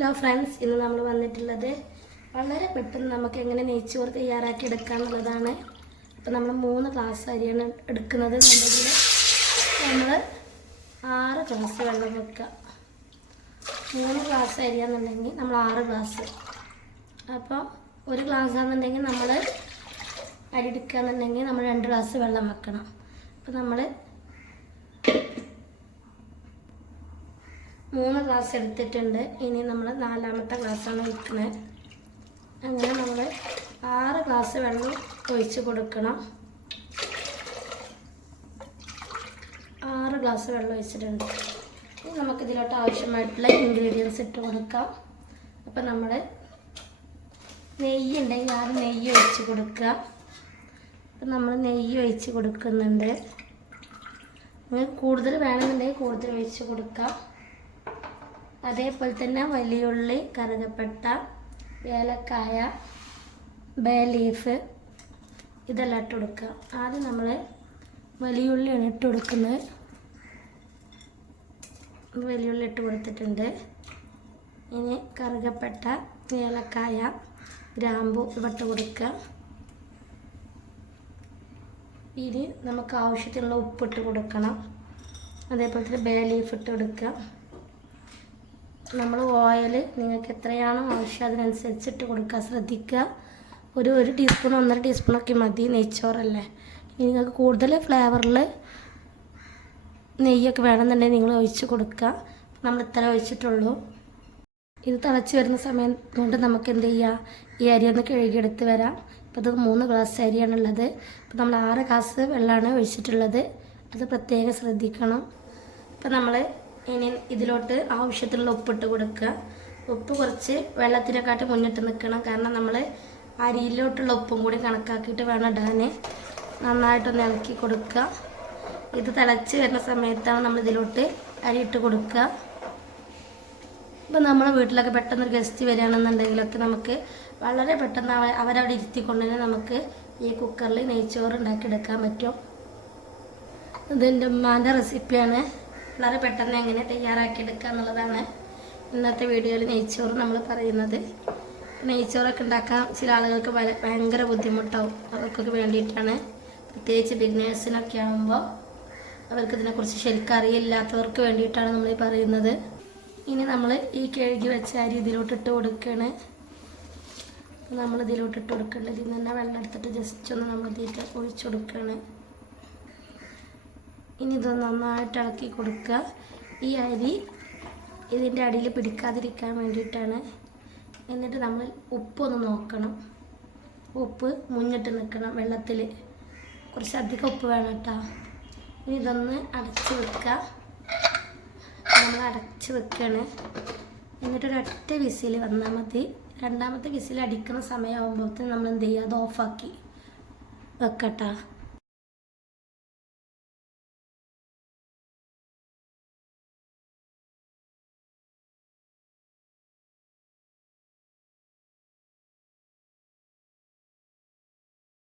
Hello friends, ഇന്ന് നമ്മൾ വന്നിട്ടുള്ളത് വളരെ പെട്ടെന്ന് നമുക്ക് എങ്ങനെ നെയ്ച്ചോറ് തയ്യാറാക്കി എടുക്കാമെന്നുള്ളതാണ്. അപ്പോൾ നമ്മൾ 3 ഗ്ലാസ് അരിയാണ് എടുക്കുന്നത് എന്നുണ്ടെങ്കിൽ നമ്മൾ 6 ഗ്ലാസ് വെള്ളം വെക്കുക. 3 ഗ്ലാസ് അരിയാണെന്നുണ്ടെങ്കിൽ നമ്മൾ 6 ഗ്ലാസ്. അപ്പോൾ 1 ഗ്ലാസ് ആണെന്നുണ്ടെങ്കിൽ നമ്മൾ അരി എടുക്കുകയെന്നുണ്ടെങ്കിൽ നമ്മൾ 2 ഗ്ലാസ് വെള്ളം വെക്കണം. അപ്പോൾ നമ്മൾ 3 ഗ്ലാസ് എടുത്തിട്ടുണ്ട്. ഇനി നമ്മൾ 4ാമത്തെ ഗ്ലാസ്സാണ് ഒഴിക്കുന്നത്. അങ്ങനെ നമ്മൾ 6 ഗ്ലാസ് വെള്ളം ഒഴിച്ച് കൊടുക്കണം. 6 ഗ്ലാസ് വെള്ളം ഒഴിച്ചിട്ടുണ്ട്. ഇനി നമുക്കിതിലോട്ട് ആവശ്യമായിട്ടുള്ള ഇൻഗ്രീഡിയൻസ് ഇട്ട് കൊടുക്കാം. അപ്പോൾ നമ്മൾ നെയ്യ് ഉണ്ടെങ്കിൽ ആ നെയ്യ് ഒഴിച്ച് കൊടുക്കുക. അപ്പം നമ്മൾ നെയ്യ് ഒഴിച്ച് കൊടുക്കുന്നുണ്ട്. നിങ്ങൾക്ക് കൂടുതൽ വേണമെന്നുണ്ടെങ്കിൽ കൂടുതൽ ഒഴിച്ച് കൊടുക്കാം. അതേപോലെ തന്നെ വലിയുള്ളി, കറുകപ്പട്ട, ഏലക്കായ, ബേ ലീഫ് ഇതെല്ലാം ഇട്ട് കൊടുക്കുക. ആദ്യം നമ്മൾ വലിയുള്ളിയാണ് ഇട്ട് കൊടുക്കുന്നത്. വലിയുള്ളി ഇട്ട് കൊടുത്തിട്ടുണ്ട്. ഇനി കറുകപ്പട്ട, ഏലക്കായ, ഗ്രാമ്പു ഇട്ട് കൊടുക്കുക. ഇനി നമുക്ക് ആവശ്യത്തിനുള്ള ഉപ്പിട്ട് കൊടുക്കണം. അതേപോലെ തന്നെ ബേ ലീഫ് ഇട്ട് കൊടുക്കുക. നമ്മൾ ഓയിൽ നിങ്ങൾക്ക് എത്രയാണോ ആവശ്യം അതിനനുസരിച്ചിട്ട് കൊടുക്കുക. ശ്രദ്ധിക്കുക, ഒരു ടീസ്പൂൺ 1.5 ടീസ്പൂണൊക്കെ മതി, നെയ്ച്ചോറല്ലേ. നിങ്ങൾക്ക് കൂടുതൽ ഫ്ലേവറിൽ നെയ്യൊക്കെ വേണമെന്നുണ്ടെങ്കിൽ നിങ്ങൾ ഒഴിച്ച് കൊടുക്കുക. നമ്മൾ ഇത്ര ഒഴിച്ചിട്ടുള്ളൂ. ഇത് തിളച്ച് വരുന്ന സമയം കൊണ്ട് നമുക്ക് എന്ത് ചെയ്യുക, ഈ അരി ഒന്ന് കഴുകിയെടുത്ത് വരാം. ഇപ്പോൾ ഇത് 3 ഗ്ലാസ് അരിയാണുള്ളത്. അപ്പോൾ നമ്മൾ 6 ഗ്ലാസ് വെള്ളമാണ് ഒഴിച്ചിട്ടുള്ളത്. അത് പ്രത്യേകം ശ്രദ്ധിക്കണം. അപ്പോൾ നമ്മൾ ഇനി ഇതിലോട്ട് ആവശ്യത്തിനുള്ള ഉപ്പിട്ട് കൊടുക്കുക. ഉപ്പ് കുറച്ച് വെള്ളത്തിനെക്കാട്ടി മുന്നിട്ട് നിൽക്കണം. കാരണം നമ്മൾ അരിയിലോട്ടുള്ള ഉപ്പും കൂടി കണക്കാക്കിയിട്ട് വേണം ഇടാൻ. നന്നായിട്ടൊന്ന് ഇളക്കി കൊടുക്കുക. ഇത് തിളച്ച് വരുന്ന സമയത്താണ് നമ്മൾ ഇതിലോട്ട് അരി ഇട്ട് കൊടുക്കുക. ഇപ്പം നമ്മളെ വീട്ടിലൊക്കെ പെട്ടെന്നൊരു ഗസ്റ്റ് വരികയാണെന്നുണ്ടെങ്കിലൊക്കെ നമുക്ക് വളരെ പെട്ടെന്ന് അവരവിടെ ഇരുത്തിക്കൊണ്ട് തന്നെ നമുക്ക് ഈ കുക്കറിൽ നെയ്ച്ചോറ് ഉണ്ടാക്കിയെടുക്കാൻ പറ്റും. ഇതെൻ്റെ ഉമ്മാൻ്റെ റെസിപ്പിയാണ്. വളരെ പെട്ടെന്ന് എങ്ങനെ തയ്യാറാക്കിയെടുക്കുക എന്നുള്ളതാണ് ഇന്നത്തെ വീഡിയോയിൽ നെയ്ച്ചോറ് നമ്മൾ പറയുന്നത്. നെയ്ച്ചോറൊക്കെ ഉണ്ടാക്കാൻ ചില ആളുകൾക്ക് ഭയങ്കര ബുദ്ധിമുട്ടാവും. അവർക്കൊക്കെ വേണ്ടിയിട്ടാണ്, പ്രത്യേകിച്ച് ബിഗിനേഴ്സിനൊക്കെ ആകുമ്പോൾ അവർക്ക് ഇതിനെക്കുറിച്ച് ശരിക്കും അറിയില്ലാത്തവർക്ക് വേണ്ടിയിട്ടാണ് നമ്മൾ ഈ പറയുന്നത്. ഇനി നമ്മൾ ഈ കഴുകി വെച്ച അരി ഇതിലോട്ടിട്ട് കൊടുക്കുകയാണ്. നമ്മൾ ഇതിലോട്ടിട്ട് കൊടുക്കേണ്ടത് ഇതിൽ തന്നെ വെള്ളം എടുത്തിട്ട് ജസ്റ്റ് ഒന്ന് നമ്മൾ ഇതിലേക്ക് ഒഴിച്ചു കൊടുക്കുകയാണ്. ഇനി ഇത് നന്നായിട്ട് ഇളക്കി കൊടുക്കുക. ഈ അരി ഇതിൻ്റെ അടിയിൽ പിടിക്കാതിരിക്കാൻ വേണ്ടിയിട്ടാണ്. എന്നിട്ട് നമ്മൾ ഉപ്പൊന്ന് നോക്കണം. ഉപ്പ് മുന്നിട്ട് നിൽക്കണം വെള്ളത്തിൽ. കുറച്ചധികം ഉപ്പ് വേണം കേട്ടോ. ഇനി ഇതൊന്ന് അടച്ച് വെക്കുക. നമ്മൾ അടച്ച് വെക്കുകയാണ്. എന്നിട്ടൊരൊറ്റ വിസിൽ വന്നാൽ മതി. 2ാമത്തെ വിസിൽ അടിക്കുന്ന സമയമാകുമ്പോഴത്തേന് നമ്മൾ എന്ത് ചെയ്യുക, അത് ഓഫാക്കി വെക്കട്ടോ.